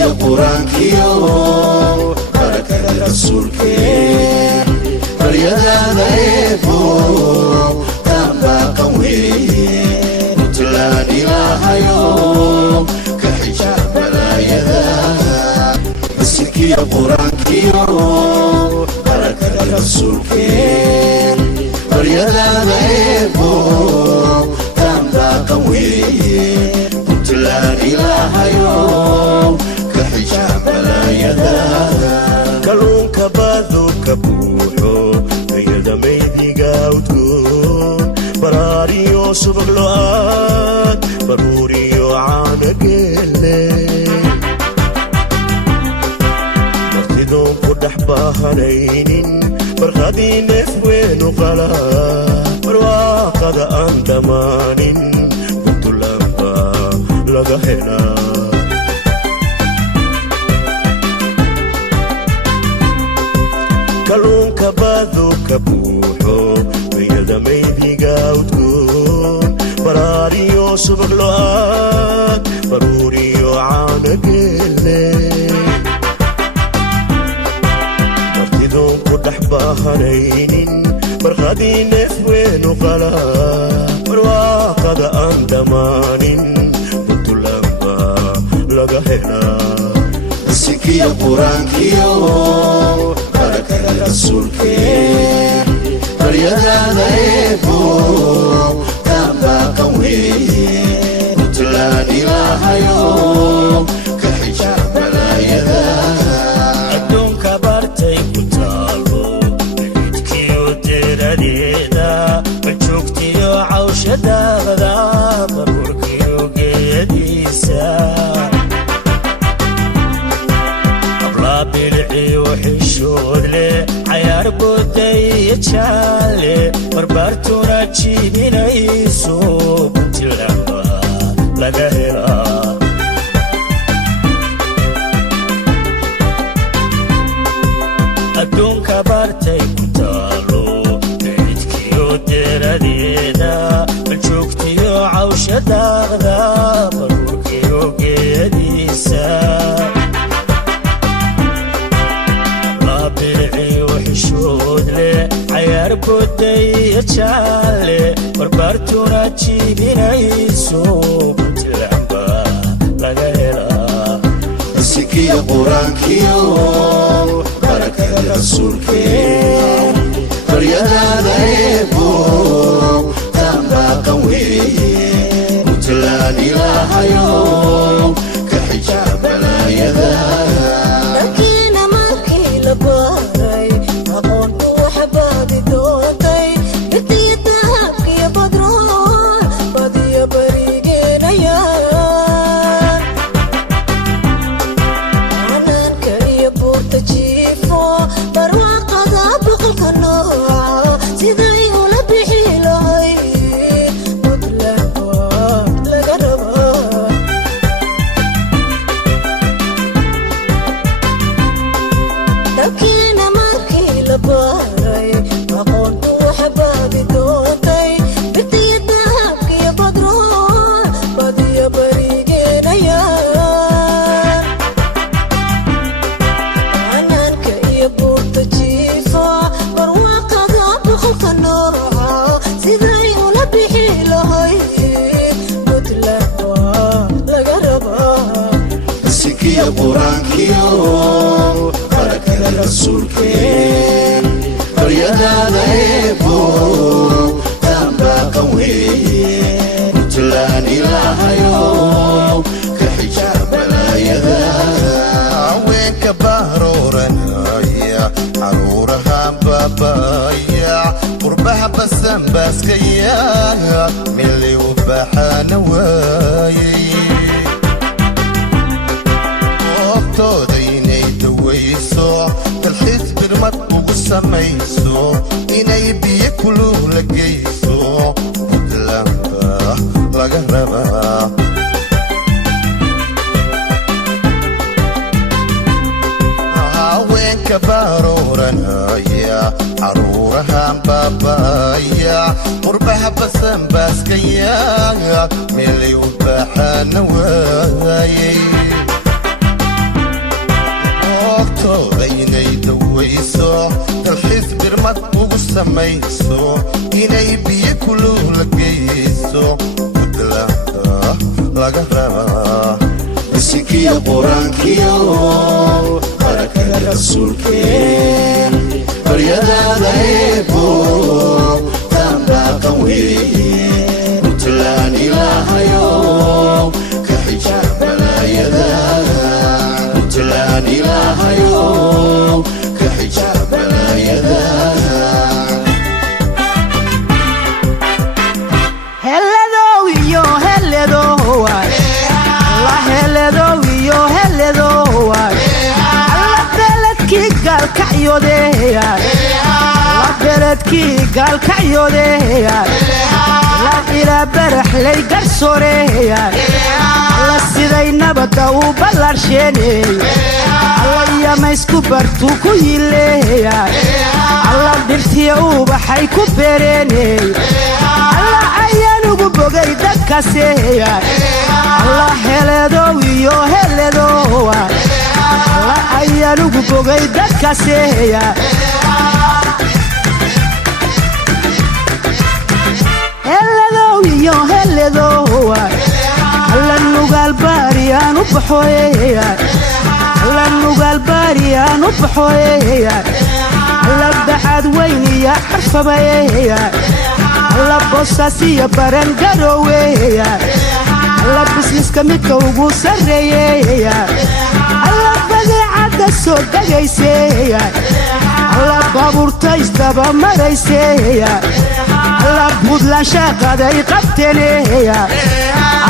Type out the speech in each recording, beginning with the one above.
يا قرآن كيو بركة رسولك بريدا ذيبو تنبا قوي متلان إله يوم كحجاب لا يدا مسك يا قرآن كيو بركة رسولك بريدا ذيبو تنبا قوي متلان إله يوم كحجاب لا يدا كلون كبادو كبوحو يدا ميدي قاوتكون براريو سبق لؤاد بروريو عانقلي مرتدون قدح باهنين برغادي نفوين وغلا برواقض أندمانين قلتو لنبا لغهنا كلون كبادو كبوحو ويدا ميدي قاوتكون براريو سبق لؤاد بروريو عانقلي مرتدون قدح باهنين برغادي نفوين وغلا برواقض أندمانين قلتو لنبا لغهنا مسك يا قرآن كيو بركة رسولك بريدا ذيبو تنبا قوي متلان إله يوم كحجاب لا يدا أدون كبرتي كتالو بيتكيو ترديدا بجوكتيو عوشة داغدا بروركيو قيديسا بالعي وحشود لي عيار بودي يتشالي بربرتونا تشيبين يسوب تلعبا لقاهرة أدون كبارتي كتالو بيتكيو ديرديدا بجوكتيو عوشة داغدا بروكيو قيديسا وحشود لي عيار بودي يتشالي بربرتونا تشيبين يسوب تلعبا لغيرا مسك يا قرآن كيو بركة رسولك بريدا ذيبو تنبا قوي متلان إله يوم كحجاب لا يدا يا قرآن كيو بركة رسولك بريدا ذيبو تنبا قوي متلان إله يوم كحجاب لا يدا وينك بهرورنا يا عرورها بابايا قربها بسم باسكيا ملي وبحان واي ديني دويسو الحزب المطبوغ سميسو إني بيكلو لقيسو بدلنبا لقهربا وينك بارورنا يا عرورها بابايا قربها بسم باسكيا ملي وبحان واي naftooda inay dawayso dalxiis birmad ugu samayso inay biyo kulul la geyso puntland laga rabaa bisikiya quraankiyo barakada rasuulkeen baryadaada eebo tambaqan weeye puntland ilaahayo ka xijaab balaayada puntland ilaahayo ka xijaab balaayada beledkii gaalkacyoodee la ila barax lay garsooreeya la siday nabadda u ballaarsheeney alla yamaysku bartuu ku yileeya alla dhirtiya ubaxay ku beereeney alla ayaan ugu bogay dadkaaseeya alla heleedow iyo heleedowa alla ayaan ugu bogay dadkaaseeya yo heledowa alla nugaal baariyaan u baxoeya alla nugaal baariyaan u baxoeya alla bacad weyniya xarfabaeya alla boosaasiya baran garoweya alla bisniska midka ugu sarreeyeya alla badeecadda soo degayseya alla baabuurta isdaba marayseya alla buntland shaaqaday qabteeneya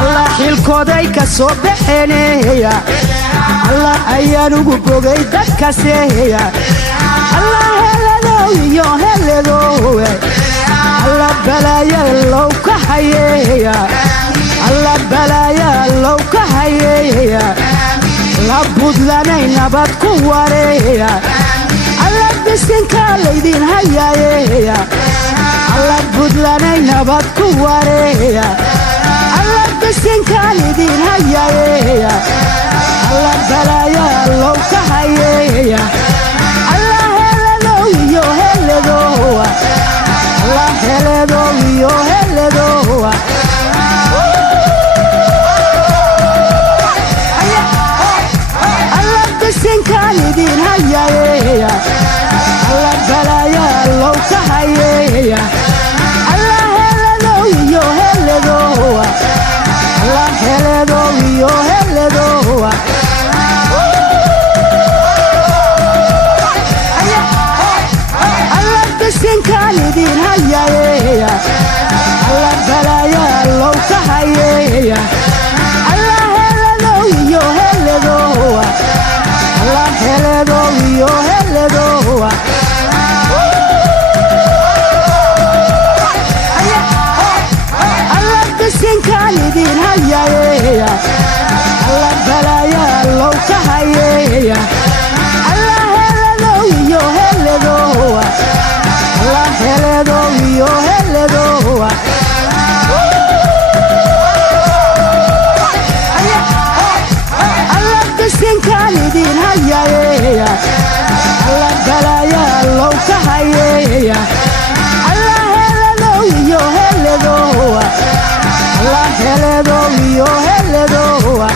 alla xilkooday ka soo baxeeneya alla ayaan ugu bogay dadkaaseya alla heledow iyo heledowe alla balaaya low ka hayeya alla balaaya low ka hayeya la buntlanay nabad ku wareeya alla bisinka laydin hayaayeya alla buntlanay nabad ku wareeya alla bisinkaan idin hayaayeya alla balaaya low ka hayeeya alla heledow iyo heledowa alla heledow iyo heledowa alla bisinkaan idin hayaayeya alla balaaya low ka hayeeya alla heledow iyo heledowa alla heledow iyo heledowa alla bisinkaan idin hayaayeya alla balaaya low ka hayeeya alla heledow iyo heledowa alla heledow iyo heledowa alla bisinkaan idin hayaayeya alla balaaya low ka hayeeya alla heledow iyo heledowa alla heledow iyo heledowa alla bisinkaan idin hayaayeya alla balaaya low ka hayeeya alla heledow iyo heledowa alla heledow iyo heledowa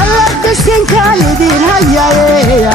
alla bisinkaan idin hayaayeya